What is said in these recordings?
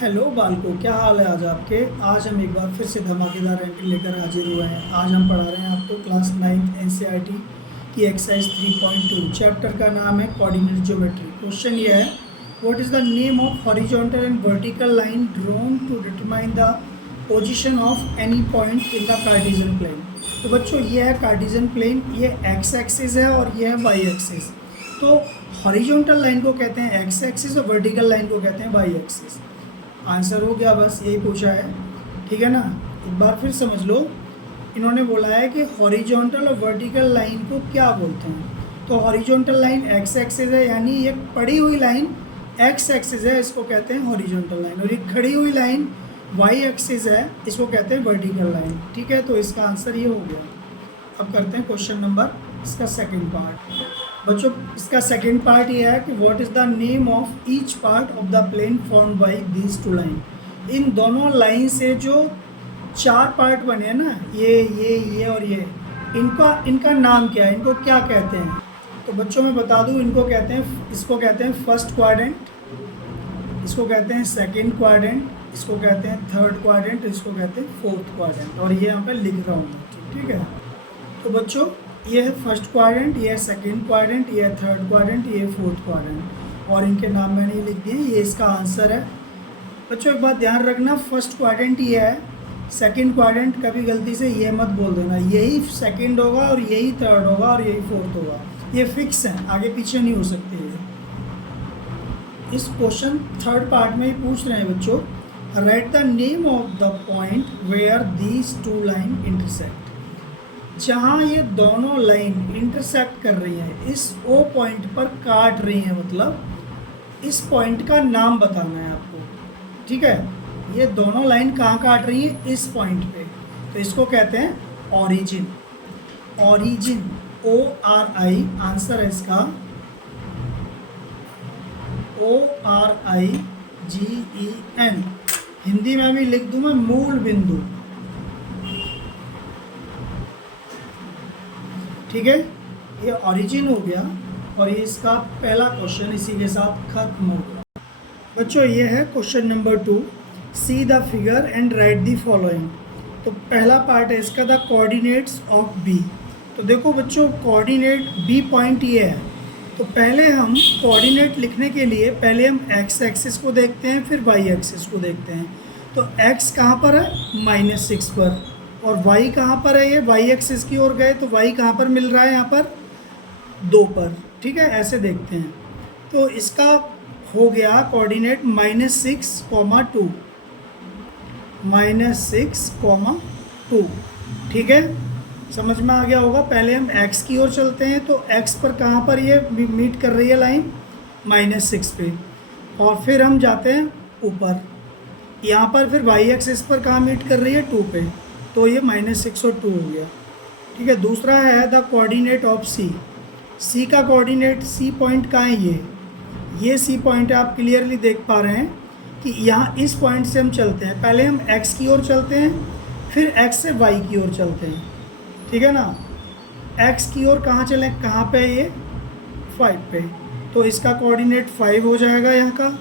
Hello बालको, क्या हाल है आज आपके। आज हम एक बार फिर से धमाकेदार रैंकिंग लेकर हाजिर हुए हैं। आज हम पढ़ा रहे हैं आपको क्लास 9 एनसीईआरटी की एक्सरसाइज 3.2। चैप्टर का नाम है कोऑर्डिनेट ज्योमेट्री। क्वेश्चन ये है, what is the name of horizontal and vertical line drawn to determine the position of any point in the Cartesian plane. तो बच्चों, ये है कार्टेशियन प्लेन, ये एक्स एक्सिस है और ये है वाई एक्सिस। तो हॉरिजॉन्टल लाइन को कहते हैं एक्स एक्सिस और वर्टिकल लाइन को कहते हैं वाई एक्सिस। आंसर हो गया, बस यही पूछा है, ठीक है ना। एक बार फिर समझ लो, इन्होंने बोला है कि हॉरिजॉन्टल और वर्टिकल लाइन को क्या बोलते हैं। तो हॉरिजॉन्टल लाइन एक्स एक्सिस है, यानी ये पड़ी हुई लाइन एक्स एक्सिस है, इसको कहते हैं हॉरिजॉन्टल लाइन। और ये खड़ी हुई लाइन वाई एक्सिस है, इसको कहते हैं वर्टिकल लाइन। ठीक है, तो इसका आंसर ये हो गया। अब करते हैं क्वेश्चन नंबर इसका सेकंड पार्ट। बच्चों, इसका सेकंड पार्ट ये है कि what is the name of each part of the plane formed by these two line. इन दोनों लाइन से जो चार पार्ट बने हैं ना, ये और ये, इनका नाम क्या है, इनको क्या कहते हैं। तो बच्चों मैं बता दूं, इनको कहते हैं, इसको कहते हैं फर्स्ट क्वाड्रेंट, इसको कहते हैं सेकंड क्वाड्रेंट, इसको कहते हैं थर्ड क्वाड्रेंट, इसको कहते हैं फोर्थ क्वाड्रेंट। और ये यहाँ पे लिख रहा हूँ, ठीक है। तो बच्चों, ये है फर्स्ट क्वाड्रेंट, ये है सेकंड क्वाड्रेंट, ये है थर्ड क्वाड्रेंट, ये है फोर्थ क्वाड्रेंट, और इनके नाम मैंने ये लिख दिए। ये इसका आंसर है। बच्चों एक बात ध्यान रखना, फर्स्ट क्वाड्रेंट ये है, सेकंड क्वाड्रेंट कभी गलती से ये मत बोल देना, यही सेकंड होगा और यही थर्ड होगा और यही फोर्थ होगा, ये फिक्स है, आगे पीछे नहीं हो सकते ये। इस क्वेश्चन थर्ड पार्ट में ही पूछ रहे हैं बच्चों, write the name of the point where these two line intersect. जहाँ ये दोनों लाइन इंटरसेक्ट कर रही हैं, इस ओ पॉइंट पर काट रही हैं, मतलब इस पॉइंट का नाम बताना है आपको, ठीक है। ये दोनों लाइन कहाँ काट रही है, इस पॉइंट पे, तो इसको कहते हैं ऑरिजिन। ऑरिजिन, ORI, आंसर है इसका ORIGEN। हिंदी में भी लिख दूँ मैं, मूल बिंदु, ठीक है। ये ऑरिजिन हो गया और ये इसका पहला क्वेश्चन इसी के साथ खत्म हो गया। बच्चों ये है question number 2, see the figure and right the following. तो पहला पार्ट है इसका, द कोऑर्डिनेट्स ऑफ बी। तो देखो बच्चों, कोऑर्डिनेट बी पॉइंट ये है, तो पहले हम कोऑर्डिनेट लिखने के लिए पहले हम एक्स एक्सिस को देखते हैं, फिर वाई एक्सिस को देखते हैं। तो एक्स कहाँ पर है, -6 पर, और y कहाँ पर है, ये y एक्सिस की ओर गए, तो y कहाँ पर मिल रहा है, यहाँ पर 2 पर, ठीक है। ऐसे देखते हैं, तो इसका हो गया कोऑर्डिनेट -6,2, -6,2, ठीक है। समझ में आ गया होगा। पहले हम x की ओर चलते हैं, तो x पर कहाँ पर ये मीट कर रही है लाइन, -6 पे, और फिर हम जाते हैं ऊपर, यहाँ पर फिर y एक्सिस पर कहाँ मीट कर रही है, 2 पे, तो ये -6 और 2 हो गया, ठीक है। दूसरा है द कोऑर्डिनेट ऑफ सी। सी का कोऑर्डिनेट, सी पॉइंट कहाँ है, ये सी पॉइंट है, आप क्लियरली देख पा रहे हैं कि यहाँ इस पॉइंट से हम चलते हैं, पहले हम x की ओर चलते हैं, फिर x से y की ओर चलते हैं, ठीक है ना। x की ओर कहाँ चलें, कहाँ पे ये 5 पे, तो इसका कोऑर्डिनेट 5 हो जाएगा यहाँ का,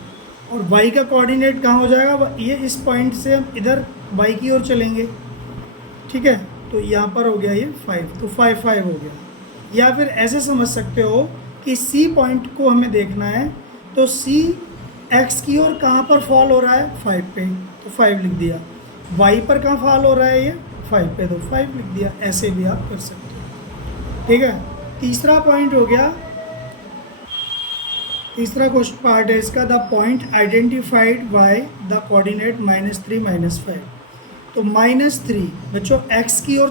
और y का कोऑर्डिनेट कहाँ हो जाएगा, ये इस पॉइंट से हम इधर y की ओर चलेंगे, ठीक है। तो यहाँ पर हो गया ये 5, तो 5 हो गया। या फिर ऐसे समझ सकते हो कि सी पॉइंट को हमें देखना है, तो सी एक्स की ओर कहाँ पर फॉल हो रहा है, 5 पे, तो 5 लिख दिया। वाई पर कहाँ फॉल हो रहा है, ये 5 पे, तो 5 लिख दिया। ऐसे भी आप कर सकते हो, ठीक है। तीसरा पॉइंट हो गया, तीसरा क्वेश्चन पार्ट है इसका, the point identified by the coordinate -3 -5। तो -3 बच्चों x की ओर,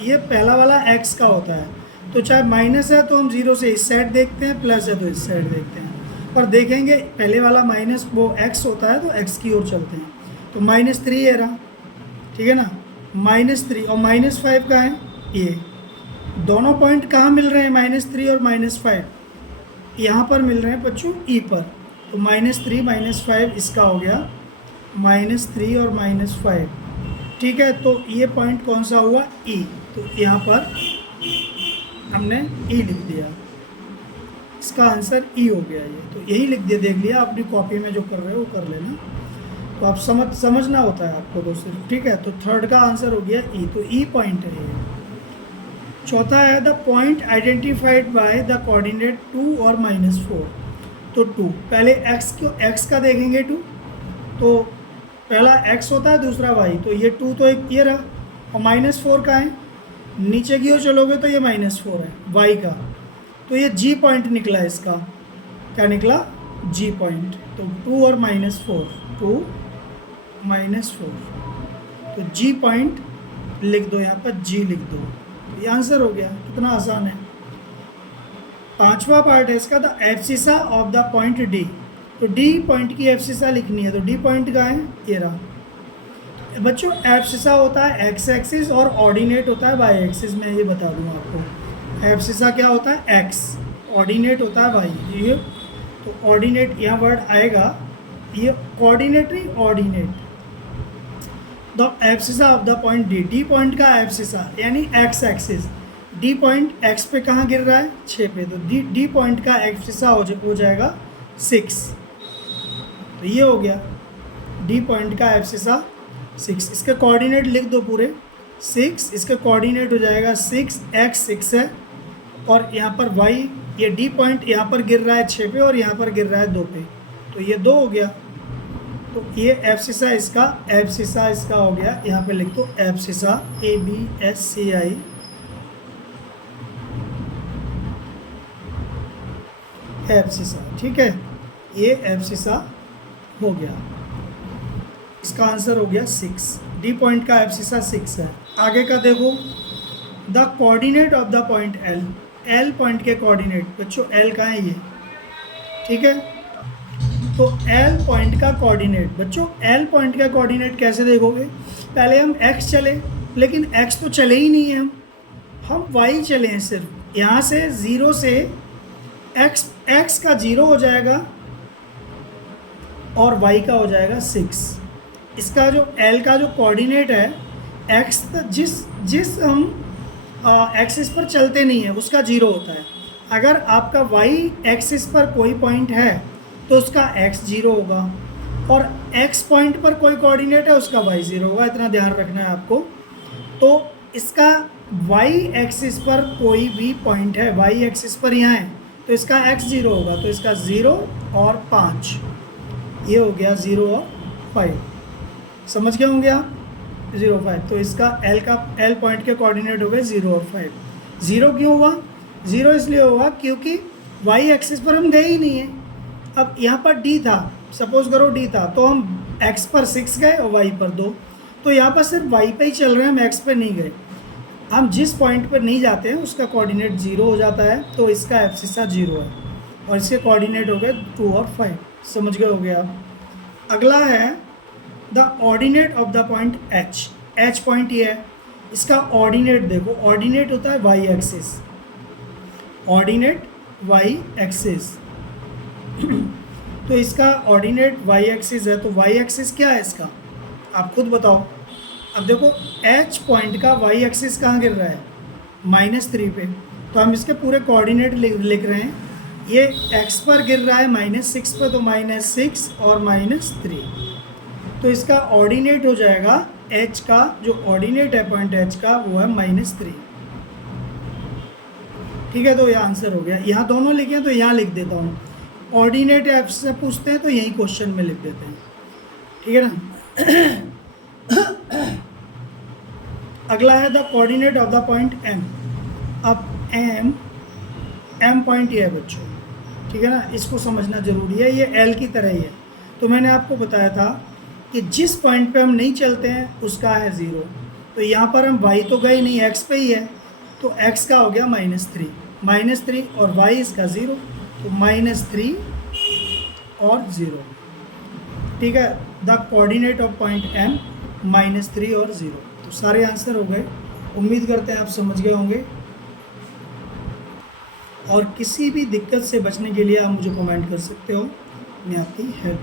ये पहला वाला x का होता है, तो चाहे माइनस है तो हम 0 से इस साइड देखते हैं, प्लस है तो इस साइड देखते हैं, पर देखेंगे पहले वाला माइनस वो x होता है, तो x की ओर चलते हैं, तो -3 है रहा, ठीक है ना। -3 और -5 का है, ये दोनों पॉइंट कहाँ मिल रहे हैं, -3 और -5 यहाँ पर मिल रहे हैं बच्चों, ई पर, तो -3 -5 इसका हो गया, -3 और -5, ठीक है। तो ये पॉइंट कौन सा हुआ, ई, तो यहाँ पर हमने ई लिख दिया, इसका आंसर ई हो गया ये, तो यही लिख दिया, देख लिया, अपनी कॉपी में जो कर रहे हो वो कर लेना। तो आप समझना होता है आपको तो सिर्फ, ठीक है। तो थर्ड का आंसर हो गया ई, तो ई पॉइंट है ये। चौथा है the point identified by the coordinate 2 और -4, तो 2, पहले एक्स का देखेंगे 2, तो पहला x होता है, दूसरा y, तो ये 2 तो एक ये रहा, और -4 का है, नीचे की ओर चलोगे तो ये -4 है y का, तो ये g पॉइंट निकला इसका, क्या निकला, g पॉइंट। तो 2 और -4, 2 -4, तो g पॉइंट लिख दो, यहाँ पर g लिख दो, ये आंसर हो गया। कितना आसान है। पांचवा पार्ट है इसका, the abscissa of the point D, तो डी पॉइंट की एब्सिसा लिखनी है, तो डी पॉइंट का है ये रहा। बच्चों एब्सिसा होता है एक्स एक्सिस और ऑर्डिनेट होता है वाई एक्सिस, मैं ये बता दूँ आपको। एब्सिसा क्या होता है, एक्स, ऑर्डिनेट होता है वाई, ये तो ऑर्डिनेट यहाँ वर्ड आएगा, ये कोऑर्डिनेट नहीं, ordinate. The abscissa of the point D, D point का एब्सिसा यानी x axis, D point x पे कहाँ गिर रहा है, 6 पे, तो डी पॉइंट का एब्सिसा हो जाएगा 6, तो ये हो गया डी पॉइंट का एब्सिसा 6। इसके कोऑर्डिनेट लिख दो पूरे 6, इसका कोऑर्डिनेट हो जाएगा 6x, 6 है, और यहाँ पर y, ये डी पॉइंट यहाँ पर गिर रहा है 6 पे और यहाँ पर गिर रहा है 2 पे, तो ये 2 हो गया। तो ये एब्सिसा इसका हो गया, यहाँ पे लिख दो एब्सिसा, ABSCI, एब्सिसा, ठीक है, ये एब्सिसा हो गया, इसका आंसर हो गया 6, डी पॉइंट का एब्सिसा 6 है। आगे का देखो, the coordinate of the point L, L point के कोऑर्डिनेट, बच्चों एल कहाँ है ये, ठीक है, तो एल पॉइंट का कोऑर्डिनेट, बच्चों एल पॉइंट का कोऑर्डिनेट कैसे देखोगे, पहले हम एक्स चले, लेकिन एक्स तो चले ही नहीं है, हम वाई चले हैं सिर्फ, यहाँ से 0 से एक्स का 0 हो जाएगा और y का हो जाएगा 6। इसका जो l का जो कोऑर्डिनेट है, x जिस हम एक्सिस पर चलते नहीं है उसका 0 होता है। अगर आपका y एक्सिस पर कोई पॉइंट है तो उसका x 0 होगा, और x पॉइंट पर कोई कोऑर्डिनेट है उसका y 0 होगा, इतना ध्यान रखना है आपको। तो इसका y एक्सिस पर कोई भी पॉइंट है, y एक्सिस पर यहाँ है, तो इसका x 0 होगा, तो इसका 0 और 5, ये हो गया 0 और 5, समझ गए होंगे आप, 0 5, तो इसका L पॉइंट के कोऑर्डिनेट हो गए 0 और 5। 0 क्यों हुआ, 0 इसलिए हुआ क्योंकि y एक्सिस पर हम गए ही नहीं हैं। अब यहाँ पर D था, सपोज करो D था, तो हम x पर 6 गए और y पर 2, तो यहाँ पर सिर्फ y पे ही चल रहे हैं, हम x पर नहीं गए। हम जिस पॉइंट पर नहीं जाते हैं उसका कोऑर्डिनेट 0 हो जाता है, तो इसका एब्सिसा 0 है, और इसके कोऑर्डिनेट हो गए 2 और 5, समझ गए हो गया आप। अगला है the ordinate of the point H, H point ये है, इसका ऑर्डिनेट देखो, ऑर्डिनेट होता है y axis, ordinate y axis तो इसका ऑर्डिनेट y एक्सिस है, तो y एक्सिस क्या है इसका, आप खुद बताओ। अब देखो H पॉइंट का y एक्सिस कहाँ गिर रहा है, -3 पे, तो हम इसके पूरे कोऑर्डिनेट लिख रहे हैं। ये x पर गिर रहा है -6 पे, तो -6 और -3, तो इसका ऑर्डिनेट हो जाएगा h का, जो ऑर्डिनेट है पॉइंट h का वो है -3, ठीक है। तो ये आंसर हो गया। यहाँ दोनों लिखे हैं तो यहाँ लिख देता हूँ, ऑर्डिनेट ऐप से पूछते हैं तो यही क्वेश्चन में लिख देते हैं, ठीक है ना। अगला है the coordinate of the point M। अब M पॉइंट ये है बच्चों, ठीक है ना, इसको समझना ज़रूरी है, ये L की तरह ही है। तो मैंने आपको बताया था कि जिस पॉइंट पे हम नहीं चलते हैं उसका है 0, तो यहाँ पर हम y तो गए नहीं, x पे ही है, तो x का हो गया -3 और y इसका 0, तो -3 और 0, ठीक है। The coordinate of point M -3 और 0, तो सारे आंसर हो गए। उम्मीद करते हैं आप समझ गए होंगे, और किसी भी दिक्कत से बचने के लिए आप मुझे कमेंट कर सकते हो, मैं आपकी हेल्प